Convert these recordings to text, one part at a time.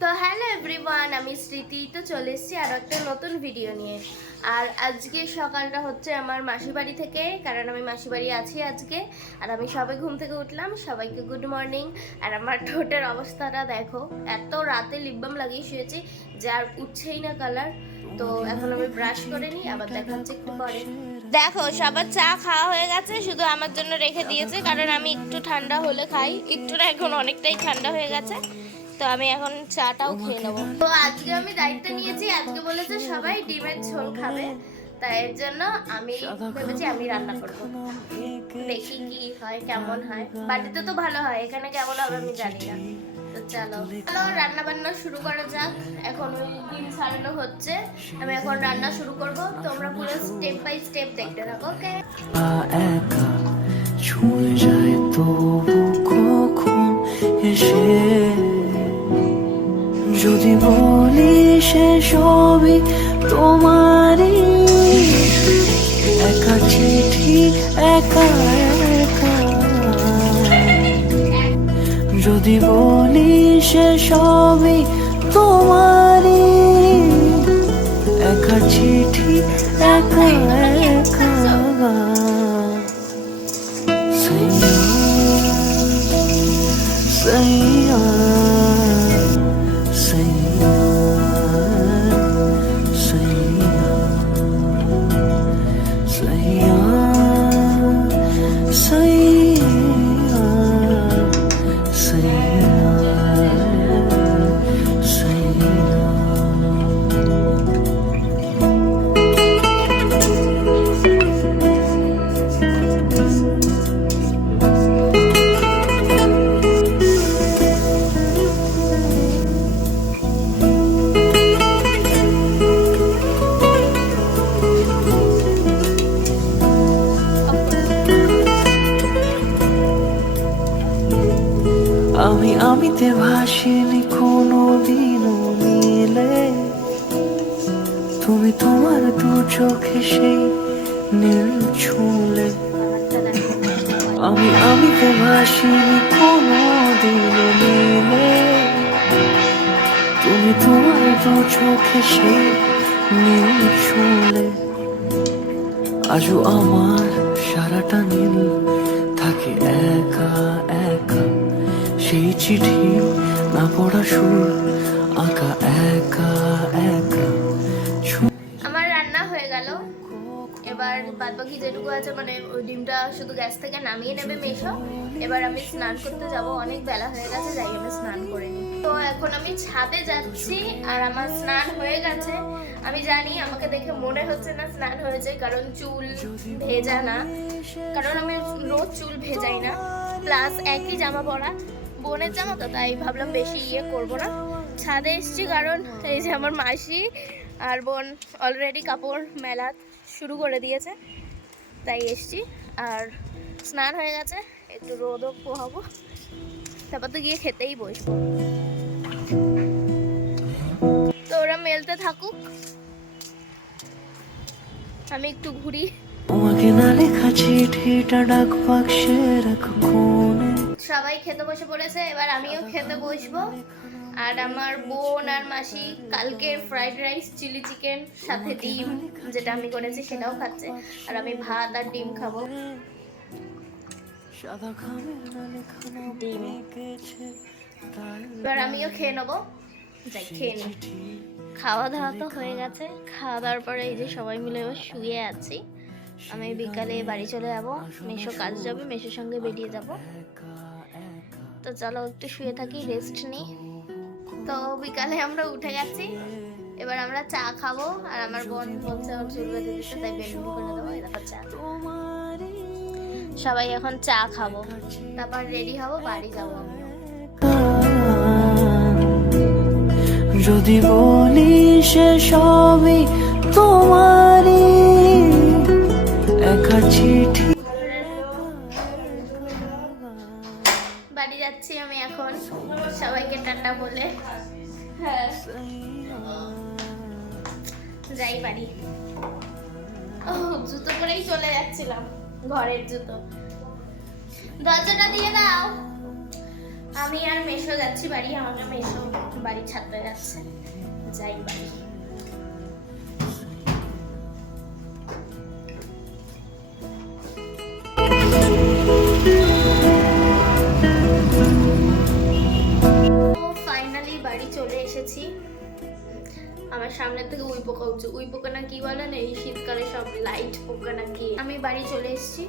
তো hello everyone, আমি স্মৃতি। তো চলে এসেছি আর একটা নতুন ভিডিও নিয়ে। আর আজকে সকালটা হচ্ছে আমার মাসির বাড়ি থেকে, কারণ আমি মাসির বাড়ি আছি আজকে। আর আমি সবাই ঘুম থেকে উঠলাম, সবাইকে গুড মর্নিং। আর আমার ঠোঁটের অবস্থাটা দেখো, এত রাতে লিপ বাম লাগিয়ে শুয়েছি যে আর উঠছেই না কালার। তো এখন আমি ব্রাশ করে নিই, আবার দেখাচ্ছি একটু পরে। দেখো সবার চা খাওয়া হয়ে গেছে, শুধু আমার জন্য রেখে দিয়েছে, কারণ আমি একটু ঠান্ডা হলে খাই, একটু না এখন অনেকটাই ঠান্ডা হয়ে গেছে। তো আমি এখন চাটাও খেয়ে নেবো। তো আজকে আমি দায়িত্ব নিয়েছি, আজকে বলেছে সবাই ডিমের ঝোল খাবে, তাই এর জন্য আমি ভেবেছি আমি রান্না করবো। দেখি কি হয়, কেমন হয়। বাড়িতে তো ভালো হয়, এখানে কেমন হবে আমি জানি না। তো চলো রান্না বান্না শুরু করা যাক। এখন ওই ডিম ছাড়ানো হচ্ছে, আমি এখন রান্না শুরু করব। তোমরা পুরো স্টেপ বাই স্টেপ দেখতে থাকো, ওকে? একা ছুঁয়ে যায় তবু কখন এসে যদি বলি সে সবই তোমারই, একা চিঠি একা একা, যদি বলি সে সবই তোমারই, একা চিঠি একা একা। Sayya, sayya, sayya, sayya, sayya, sayya, sayya, sayya. আমিতে ভাসিনি কোনো দিনও মিলে, তুমি তোমার দু চোখে সেই নীল ছুঁলে। আমিতে ভাসিনি কোনো দিনও মিলে, তুমি তোমার দু চোখে সেই নীল ছুঁলে। আজও আমার সারাটা নীল থাকে একা একা, সেই চিঠি না পড়া সুর আঁকা একা একা। আমার রান্না হয়ে গেল, এবার বাদবাকি যেটুকু আছে মানে ওই ডিমটা শুধু গ্যাস থেকে নামিয়ে নেবে মেশো। এবার আমি স্নান করতে যাব, অনেক বেলা হয়ে গেছে, যাই আমি স্নান করে নিই। তো এখন আমি ছাদে যাচ্ছি আর আমার স্নান হয়ে গেছে। আমি জানি আমাকে দেখে মনে হচ্ছে না স্নান হয়েছে, কারণ চুল ভেজা না, কারণ আমি রোজ চুল ভেজাই না, প্লাস একই জামা পরা, বোনের জামা তো, তাই ভাবলাম বেশি করব না। ছাদে এসছি কারণ এই যে আমার মাসি আর বোন অলরেডি কাপড় মেলা শুরু করে দিয়েছে, তাই এসছি। আর স্নান হয়ে গেছে, একটু রোদও পোহাবো, তারপর তো গিয়ে খেতেই বসবো। তো ওরা মেলতে থাকুক, আমি একটু ঘুরি। তোমাকে না লেখা চিঠিটা ডাক বাক্সে রাখো কোণে। সবাই খেতে বসে পড়েছে, এবার আমিও খেতে বসবো। আর আমার বোন আর মাসি কালকের ফ্রাইড রাইস, চিলি চিকেন সাথে ডিম যেটা আমি করেছি সেটাও খাচ্ছে, আর আমি ভাত আর ডিম খাবো। ডিম এবার আমিও খেয়ে নেবো, যাই খেয়ে নিই। খাওয়া দাওয়া তো হয়ে গেছে, খাওয়া দাওয়ার পরে এই যে সবাই মিলে এবার শুয়ে আছি। আমি বিকালে বাড়ি চলে যাবো, মেশো কাজ যাবে, মেশোর সঙ্গে বেরিয়ে যাব। তো চলো একটু শুয়ে থাকি, রেস্ট নিই। তো বিকালে আমরা উঠে গেছি, এবার আমরা চা খাবো। আর আমার বোন বলছে ওর চুল বেঁধে দিতে, তাই বেলুন করে দেবো। এরকম চা সবাই এখন চা খাবো, তারপর রেডি হবো, বাড়ি যাবো আমিও। যদি বলি সে সবই তোমারই, একা চিঠি। বাড়ি যাচ্ছি আমি এখন, সবাইকে টাটা বলে। হ্যাঁ যাই বাড়ি। ও জুতো পরেই চলে যাচ্ছিলাম, ঘরের জুতো। দরজাটা দিয়ে দাও। আমি আর মেশো যাচ্ছি বাড়ি, আমাকে মেশো বাড়ি ছাড়তে যাচ্ছে, যাই বাড়ি। ফাইনালি বাড়ি চলে এসেছি। আমার সামনে থেকে উই পোকা উঠছে, উই পোকা না কি বলে না, এই শীতকালে সব লাইট পোকা না কি। আমি বাড়ি চলে এসেছি।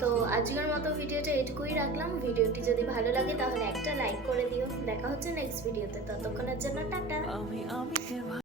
তো আজকের মতো ভিডিওটা এটুকুই রাখলাম। ভিডিওটি যদি ভালো লাগে তাহলে একটা লাইক করে দিও। দেখা হচ্ছে নেক্সট ভিডিওতে, ততক্ষণের জন্য টাটা।